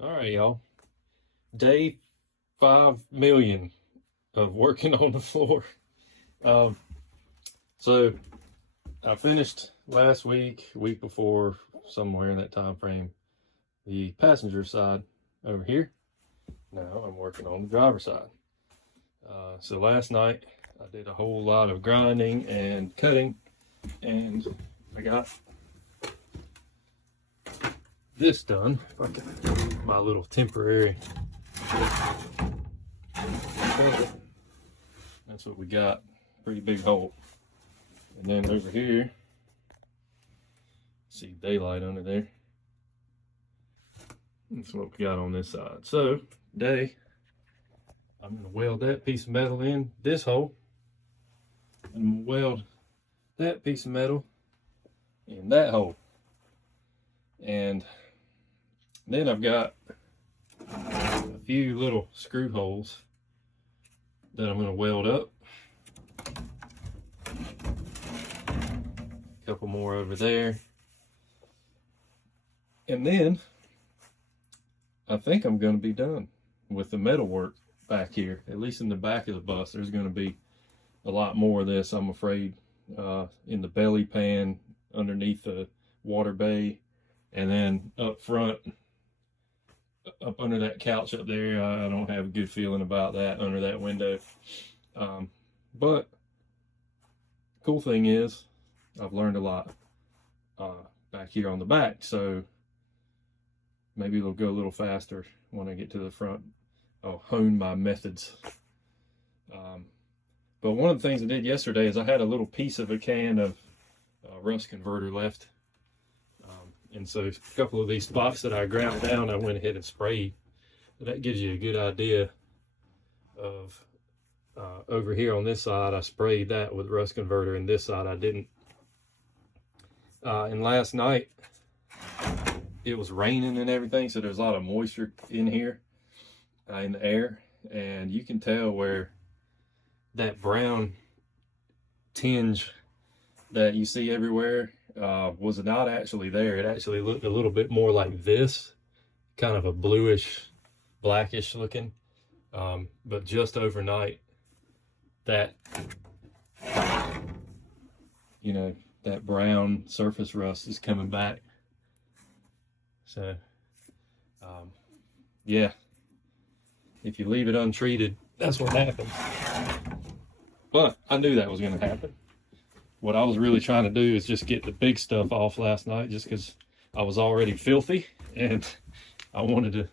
All right, y'all. Day 5 million of working on the floor. Um, so I finished last week before, somewhere in that time frame, the passenger side over here. Now I'm working on the driver's side. So last night I did a whole lot of grinding and cutting, and I got this done. My little temporary. That's what we got. Pretty big hole. And then over here, see daylight under there. That's what we got on this side. So today, I'm gonna weld that piece of metal in this hole. And I'm gonna weld that piece of metal in that hole. And then I've got a few little screw holes that I'm gonna weld up. A couple more over there. And then I think I'm gonna be done with the metal work back here. At least in the back of the bus, there's gonna be a lot more of this, I'm afraid, in the belly pan, underneath the water bay, and then up front, up under that couch up there. I don't have a good feeling about that under that window. But cool thing is I've learned a lot back here on the back, so maybe it'll go a little faster when I get to the front. I'll hone my methods. But one of the things I did yesterday is I had a little piece of a can of rust converter left. And so a couple of these spots that I ground down, I went ahead and sprayed. That gives you a good idea of over here on this side, I sprayed that with rust converter, and this side I didn't. And last night, it was raining and everything, so there's a lot of moisture in here, in the air, and you can tell where that brown tinge that you see everywhere was not actually there. It actually looked a little bit more like this, kind of a bluish, blackish looking. But just overnight, that, that brown surface rust is coming back. So, yeah, if you leave it untreated, that's what happens. But I knew that was going to happen. What I was really trying to do is just get the big stuff off last night, just because I was already filthy, and I wanted to,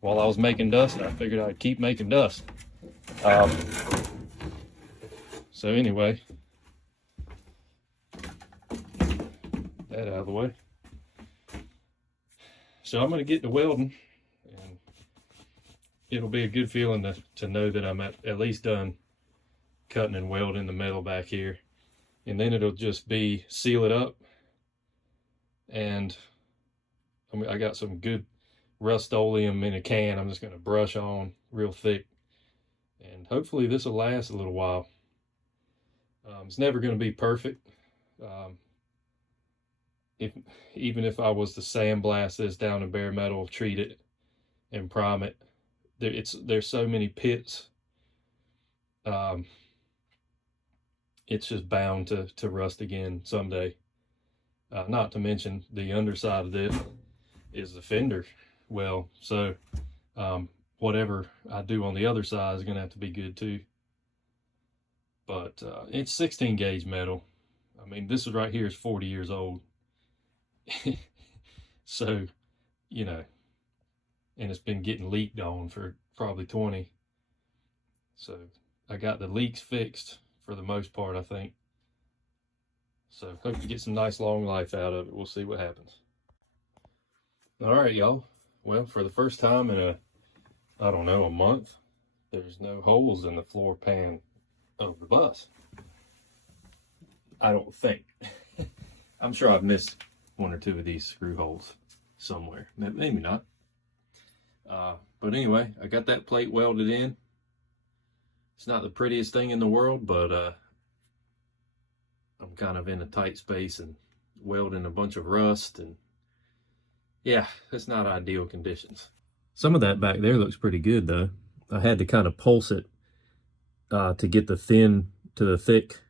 while I was making dust, I figured I'd keep making dust. So anyway, that out of the way. So I'm going to get to welding, and it'll be a good feeling to know that I'm at least done cutting and welding the metal back here. And then it'll just be seal it up. And I got some good Rust-Oleum in a can. I'm just going to brush on real thick. And hopefully this will last a little while. It's never going to be perfect. Even if I was to sandblast this down to bare metal, treat it, and prime it, there's so many pits. It's just bound to rust again someday. Not to mention the underside of this is the fender well, so whatever I do on the other side is gonna have to be good too. But it's 16 gauge metal. I mean, this right here is 40 years old. So, and it's been getting leaked on for probably 20. So I got the leaks fixed for the most part, I think. So hope to get some nice long life out of it. We'll see what happens. All right, y'all. Well, for the first time in I don't know, a month, there's no holes in the floor pan of the bus. I don't think. I'm sure I've missed one or two of these screw holes somewhere. Maybe not. But anyway, I got that plate welded in. It's not the prettiest thing in the world, but I'm kind of in a tight space and welding a bunch of rust, and yeah, it's not ideal conditions. Some of that back there looks pretty good though. I had to kind of pulse it to get the thin to the thick.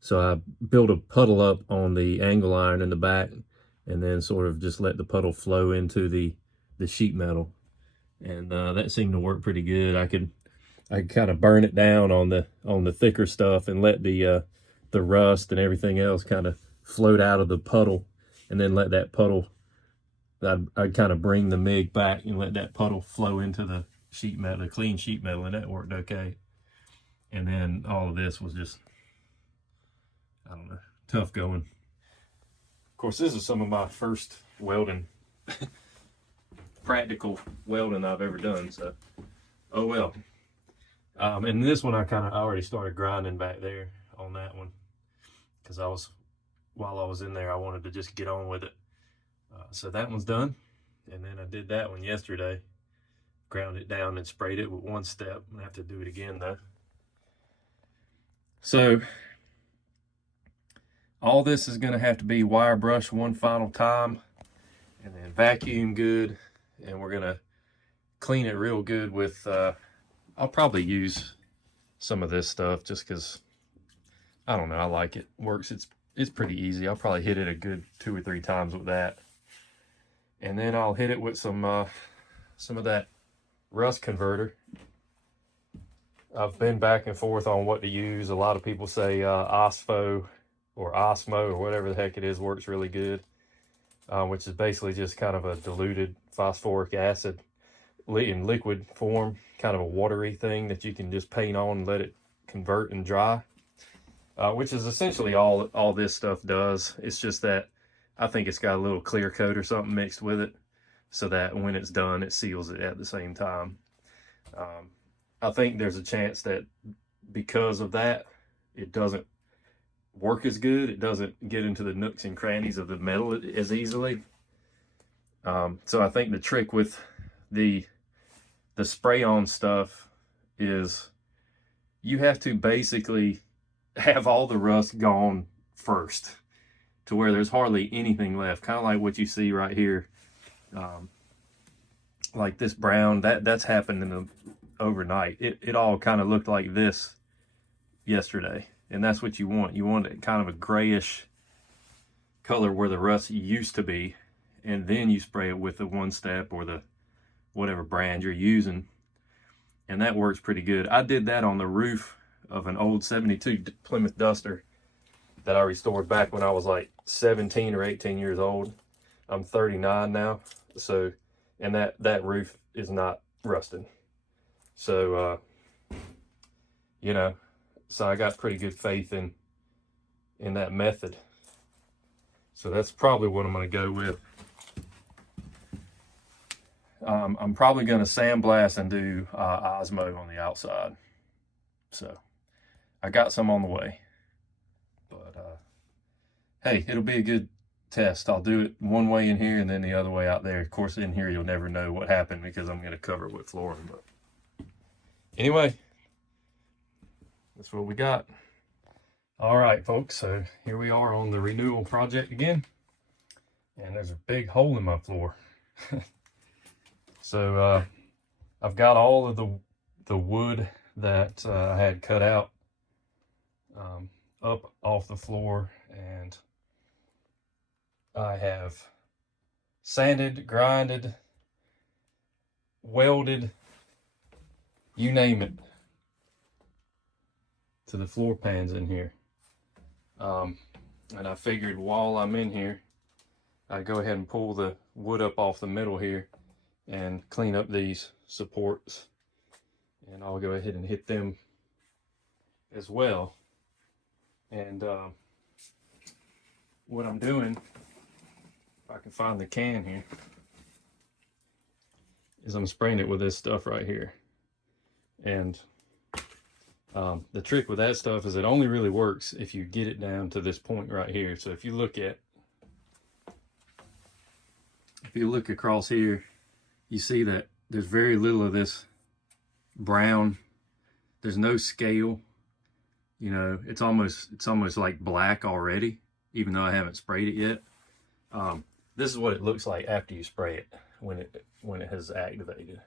So I built a puddle up on the angle iron in the back and then sort of just let the puddle flow into the sheet metal. And that seemed to work pretty good. I could kind of burn it down on the thicker stuff and let the rust and everything else kind of float out of the puddle, and then let that puddle, I'd kind of bring the MIG back and let that puddle flow into the sheet metal, the clean sheet metal, and that worked okay. And then all of this was just, I don't know, tough going. Of course, this is some of my first welding, practical welding I've ever done, so oh well. And this one I already started grinding back there on that one, because while I was in there, I wanted to just get on with it. So that one's done. And then I did that one yesterday, ground it down and sprayed it with one step. I'm gonna have to do it again though. So all this is gonna have to be wire brush one final time and then vacuum good. And we're gonna clean it real good with, I'll probably use some of this stuff just because, I don't know, I like it. Works, it's pretty easy. I'll probably hit it a good 2 or 3 times with that. And then I'll hit it with some of that rust converter. I've been back and forth on what to use. A lot of people say OSFO or Osmo or whatever the heck it is works really good, which is basically just kind of a diluted phosphoric acid in liquid form, kind of a watery thing that you can just paint on and let it convert and dry, which is essentially all this stuff does. It's just that I think it's got a little clear coat or something mixed with it, so that when it's done, it seals it at the same time. I think there's a chance that because of that, it doesn't work as good. It doesn't get into the nooks and crannies of the metal as easily. So I think the trick with the spray-on stuff is you have to basically have all the rust gone first, to where there's hardly anything left, kind of like what you see right here. Like this brown, that's happened in the overnight. It all kind of looked like this yesterday, and that's what you want. You want it kind of a grayish color where the rust used to be, and then you spray it with the one step or the whatever brand you're using, and that works pretty good. I did that on the roof of an old 72 Plymouth Duster that I restored back when I was like 17 or 18 years old. I'm 39 now, so, and that roof is not rusted. So, you know, so I got pretty good faith in that method. So that's probably what I'm going to go with. I'm probably going to sandblast and do Osmo on the outside. So I got some on the way. But hey, it'll be a good test. I'll do it one way in here and then the other way out there. Of course, in here you'll never know what happened because I'm going to cover it with flooring. But anyway, that's what we got. All right, folks, so here we are on the Re-Newell project again, and there's a big hole in my floor. So I've got all of the wood that I had cut out up off the floor, and I have sanded, grinded, welded, you name it, to the floor pans in here. And I figured while I'm in here, I'd go ahead and pull the wood up off the middle here and clean up these supports, and I'll go ahead and hit them as well. And what I'm doing, if I can find the can here, is I'm spraying it with this stuff right here. And the trick with that stuff is it only really works if you get it down to this point right here. So if you look across here, you see that there's very little of this brown. There's no scale. You know, it's almost like black already, even though I haven't sprayed it yet. this is what it looks like after you spray it when it has activated.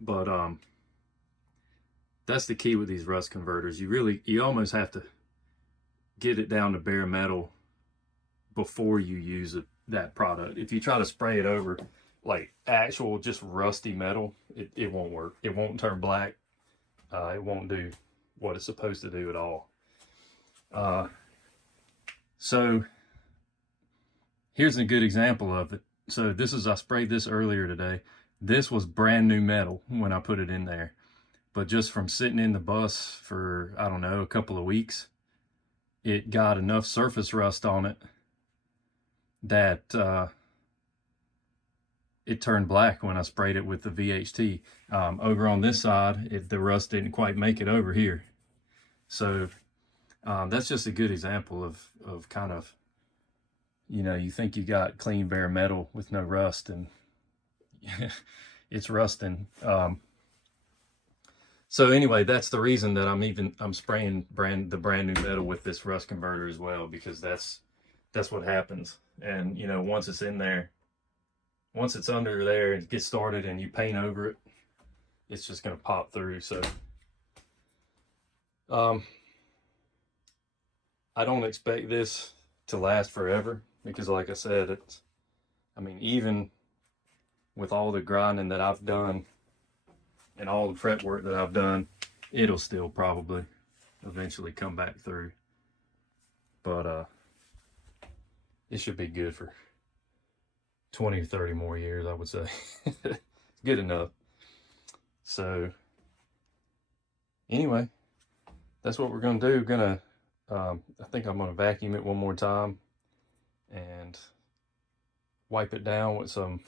But that's the key with these rust converters. You almost have to get it down to bare metal before you use that product. If you try to spray it over like actual just rusty metal, it won't work. It won't turn black. It won't do what it's supposed to do at all. So here's a good example of it. So I sprayed this earlier today. This was brand new metal when I put it in there. But just from sitting in the bus for, I don't know, a couple of weeks, it got enough surface rust on it that it turned black when I sprayed it with the VHT. Over on this side, the rust didn't quite make it over here. So that's just a good example of kind of, you know, you think you got clean bare metal with no rust, and it's rusting. So anyway, that's the reason that I'm spraying the brand new metal with this rust converter as well, because that's what happens. And you know, once it's in there, once it's under there and gets started and you paint over it, it's just going to pop through. So I don't expect this to last forever, because like I said, I mean, even with all the grinding that I've done and all the prep work that I've done, it'll still probably eventually come back through. But it should be good for 20 or 30 more years, I would say. Good enough. So anyway, that's what we're gonna do. I think I'm gonna vacuum it one more time and wipe it down with some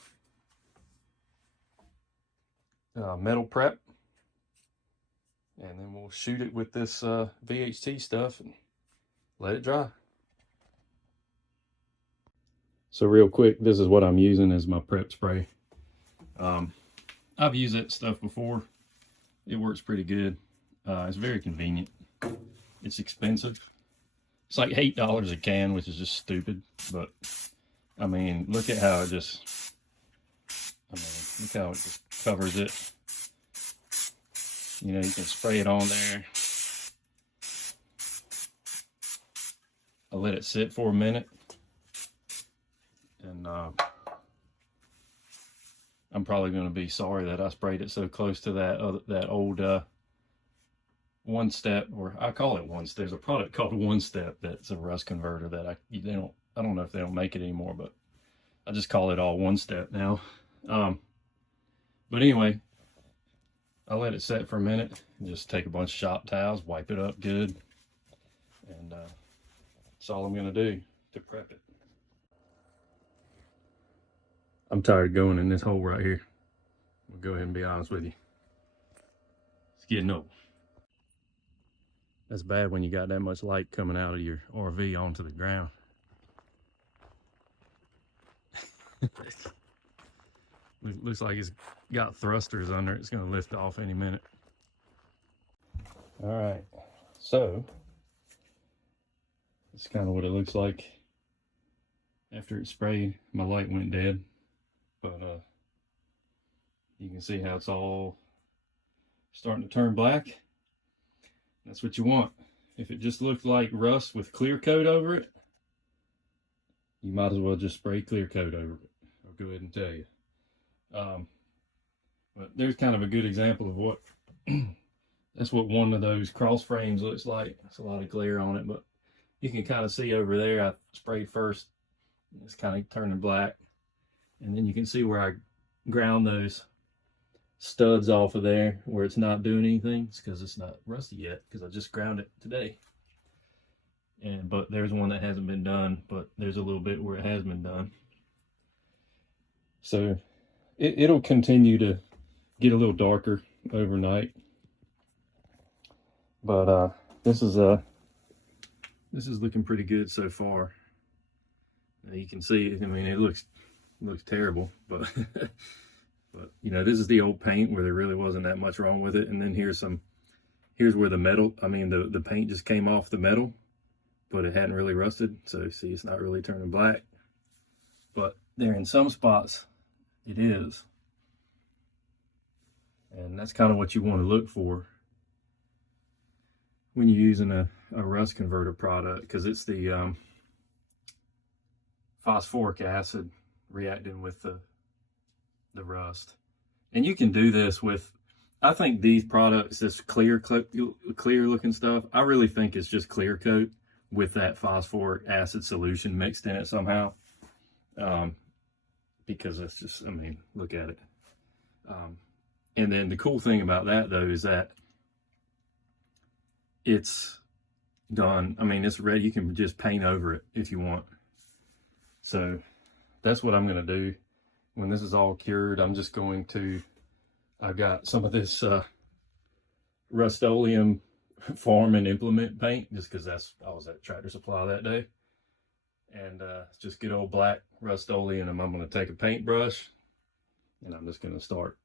metal prep, and then we'll shoot it with this VHT stuff and let it dry. So real quick, this is what I'm using as my prep spray. I've used that stuff before. It works pretty good. It's very convenient. It's expensive. It's like $8 a can, which is just stupid. But I mean, look at how it just, look how it just covers it. You know, you can spray it on there. I let it sit for a minute. And I'm probably going to be sorry that I sprayed it so close to that old One Step, or I call it One Step. There's a product called One Step that's a rust converter that I don't know if they don't make it anymore, but I just call it all One Step now. But anyway, I let it set for a minute and just take a bunch of shop towels, wipe it up good, and that's all I'm going to do to prep it. I'm tired of going in this hole right here. I'll go ahead and be honest with you. It's getting old. That's bad when you got that much light coming out of your RV onto the ground. Looks like it's got thrusters under it. It's going to lift off any minute. All right, so that's kind of what it looks like after it's sprayed. My light went dead, but you can see how it's all starting to turn black. That's what you want. If it just looked like rust with clear coat over it, you might as well just spray clear coat over it. I'll go ahead and tell you. But there's kind of a good example of what that's what one of those cross frames looks like. There's a lot of glare on it, but you can kind of see over there. I sprayed first. It's kind of turning black, and then you can see where I ground those studs off of there where it's not doing anything. It's because it's not rusty yet, because I just ground it today. But there's one that hasn't been done, but there's a little bit where it has been done. So it'll continue to get a little darker overnight, but this is looking pretty good so far. Now you can see, I mean, it looks terrible, but but you know, this is the old paint where there really wasn't that much wrong with it. And then here's where the metal, I mean, the paint just came off the metal, but it hadn't really rusted. So see, it's not really turning black. there in some spots it is. And that's kind of what you want to look for when you're using a rust converter product, because it's the phosphoric acid reacting with the rust. And you can do this with, I think these products, this clear looking stuff, I really think it's just clear coat with that phosphoric acid solution mixed in it somehow. Because it's just, I mean, look at it. And then the cool thing about that though is that it's done. I mean, it's ready. You can just paint over it if you want. So that's what I'm going to do. When this is all cured, I'm just going to, I've got some of this Rust-Oleum farm and implement paint, just because I was at Tractor Supply that day. And just good old black Rust-Oleum, and I'm going to take a paintbrush and I'm just going to start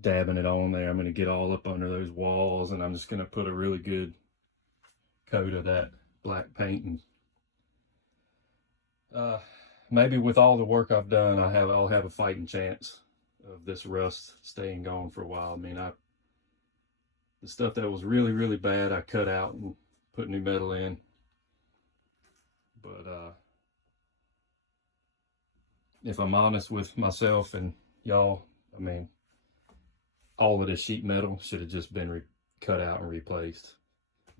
dabbing it on there. I'm going to get all up under those walls, and I'm just going to put a really good coat of that black paint. And maybe with all the work I've done, I'll have a fighting chance of this rust staying gone for a while. I mean, the stuff that was really, really bad, I cut out and put new metal in. But if I'm honest with myself and y'all, I mean, all of this sheet metal should have just been cut out and replaced.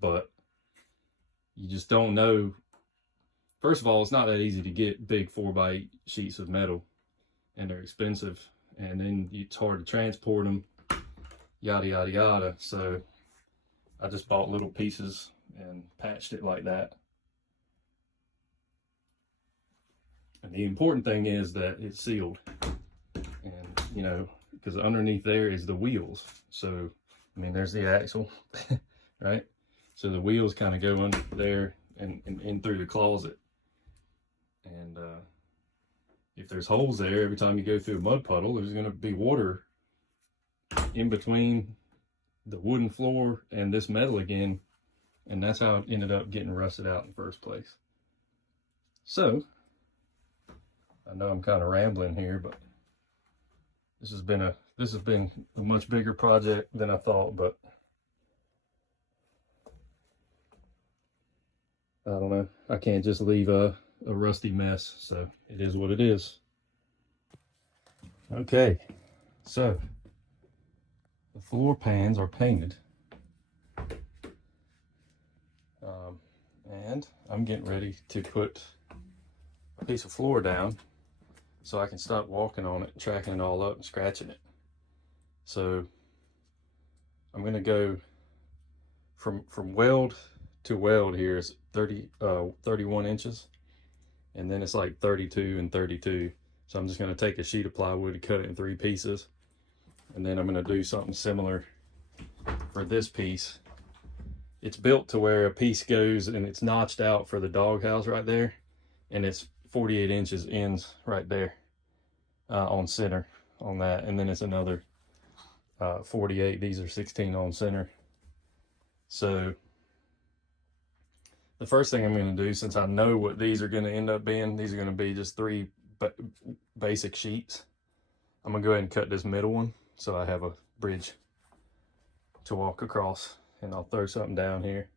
But you just don't know. First of all, it's not that easy to get big 4x8 sheets of metal, and they're expensive. And then it's hard to transport them, yada, yada, yada. So I just bought little pieces and patched it like that. And the important thing is that it's sealed. And, you know, because underneath there is the wheels. So, I mean, there's the axle, right? So the wheels kind of go under there and in through the closet. And if there's holes there, every time you go through a mud puddle, there's going to be water in between the wooden floor and this metal again. And that's how it ended up getting rusted out in the first place. So, I know I'm kind of rambling here, but this has been a much bigger project than I thought, but I don't know. I can't just leave a rusty mess, so it is what it is. Okay, so the floor pans are painted. And I'm getting ready to put a piece of floor down so I can start walking on it, tracking it all up and scratching it. So I'm gonna go from weld to weld here is 31 inches, and then it's like 32 and 32. So I'm just gonna take a sheet of plywood and cut it in 3 pieces, and then I'm gonna do something similar for this piece. It's built to where a piece goes and it's notched out for the doghouse right there, and it's 48 inches ends right there on center on that, and then it's another 48. These are 16 on center. So the first thing I'm going to do, since I know what these are going to end up being, these are going to be just 3 basic sheets. I'm going to go ahead and cut this middle one so I have a bridge to walk across, and I'll throw something down here.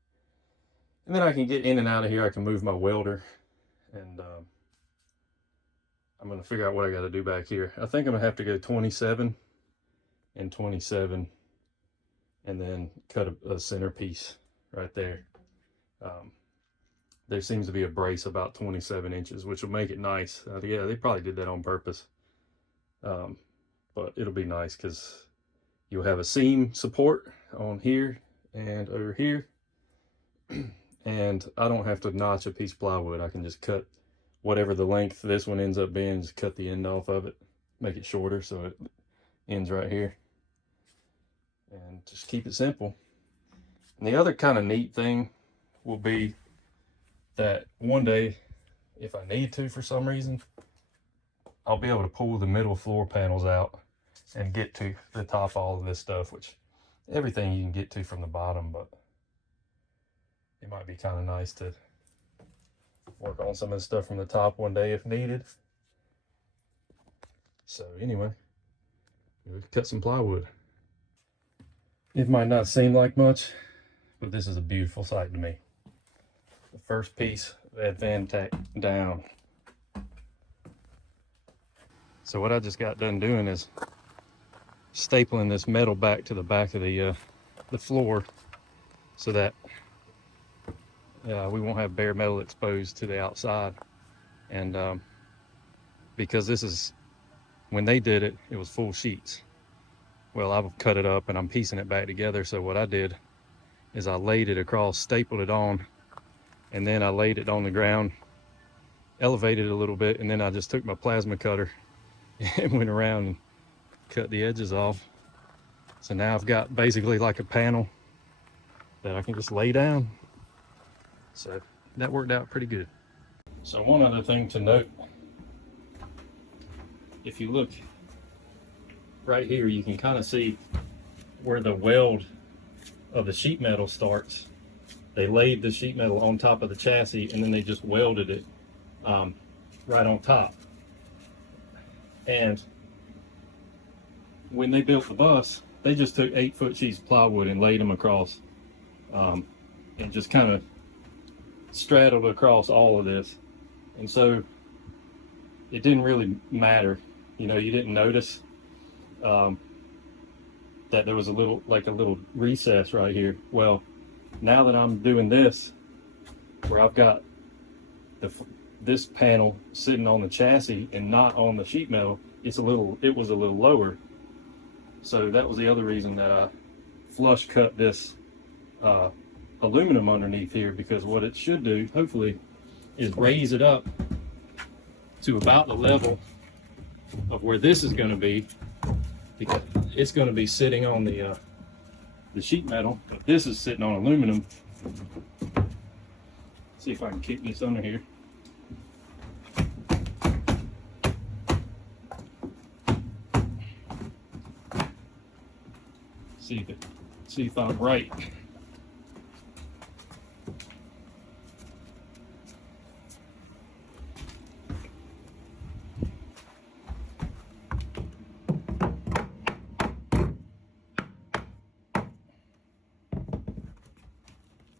And then I can get in and out of here. I can move my welder, and I'm going to figure out what I got to do back here. I think I'm going to have to go 27 and 27 and then cut a centerpiece right there. There seems to be a brace about 27 inches, which will make it nice. Yeah, they probably did that on purpose. But it'll be nice because you'll have a seam support on here and over here. And I don't have to notch a piece of plywood. I can just cut whatever the length this one ends up being, just cut the end off of it, make it shorter so it ends right here. And just keep it simple. And the other kind of neat thing will be that one day, if I need to for some reason, I'll be able to pull the middle floor panels out and get to the top of all of this stuff, which everything you can get to from the bottom, but it might be kind of nice to work on some of the stuff from the top one day if needed. So anyway, we've cut some plywood. It might not seem like much, but this is a beautiful sight to me. The first piece of Advan tack down. So what I just got done doing is stapling this metal back to the back of the floor so that we won't have bare metal exposed to the outside. And because this is, when they did it, it was full sheets. Well, I've cut it up and I'm piecing it back together. So what I did is I laid it across, stapled it on, and then I laid it on the ground, elevated it a little bit, and then I just took my plasma cutter and went around and cut the edges off. So now I've got basically like a panel that I can just lay down. So that worked out pretty good. So one other thing to note, if you look right here, you can kind of see where the weld of the sheet metal starts. They laid the sheet metal on top of the chassis and then they just welded it right on top. And when they built the bus, they just took 8-foot sheets of plywood and laid them across and just kind of straddled across all of this. And so it didn't really matter. You know, you didn't notice that there was a little recess right here. Well, now that I'm doing this, where I've got this panel sitting on the chassis and not on the sheet metal, it was a little lower. So that was the other reason that I flush cut this aluminum underneath here, because what it should do, hopefully, is raise it up to about the level of where this is going to be, because it's going to be sitting on the sheet metal, but this is sitting on aluminum. See if I can kick this under here. See if I'm right.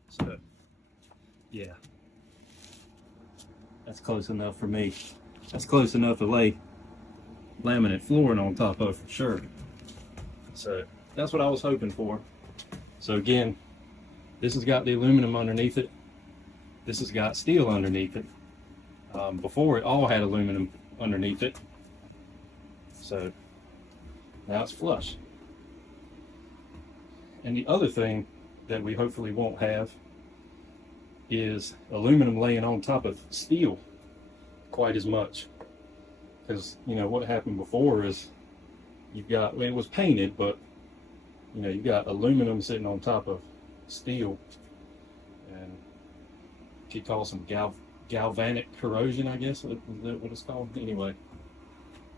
So, yeah, that's close enough for me. That's close enough to lay laminate flooring on top of for sure. So that's what I was hoping for. So again, this has got the aluminum underneath it. This has got steel underneath it. Before it all had aluminum underneath it. So now it's flush. And the other thing that we hopefully won't have is aluminum laying on top of steel quite as much. Because, you know, what happened before is you've got, well, it was painted, but you know, you got aluminum sitting on top of steel, and she calls some galvanic corrosion, I guess. Is that what it's called? Anyway,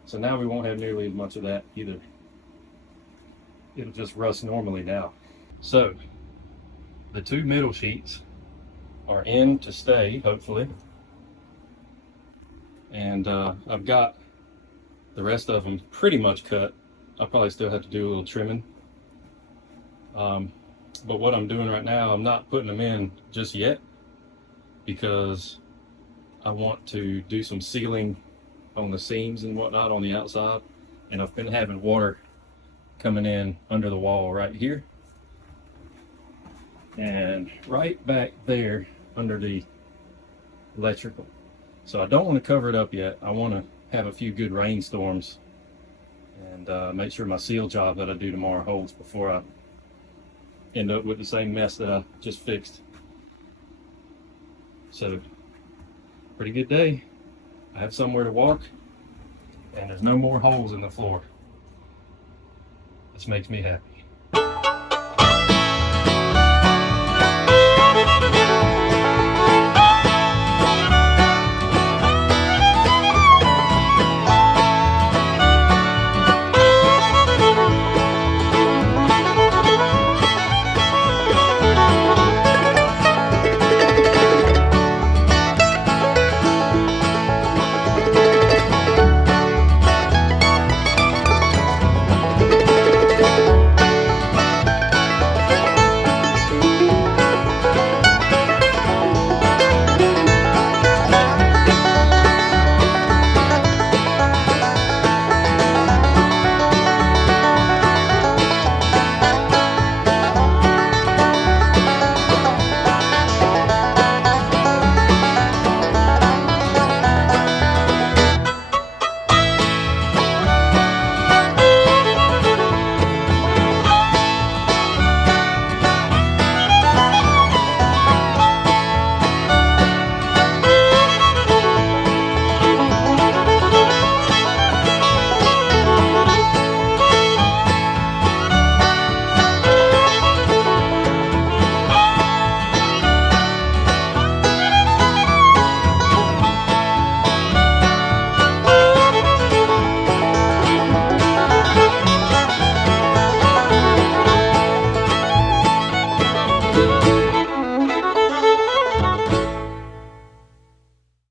so now we won't have nearly as much of that either. It'll just rust normally now. So the two middle sheets are in to stay, hopefully, and I've got the rest of them pretty much cut. I'll probably still have to do a little trimming. But what I'm doing right now, I'm not putting them in just yet because I want to do some sealing on the seams and whatnot on the outside. And I've been having water coming in under the wall right here and right back there under the electrical. So I don't want to cover it up yet. I want to have a few good rainstorms and make sure my seal job that I do tomorrow holds before I end up with the same mess that I just fixed. So, pretty good day. I have somewhere to walk, and there's no more holes in the floor. This makes me happy.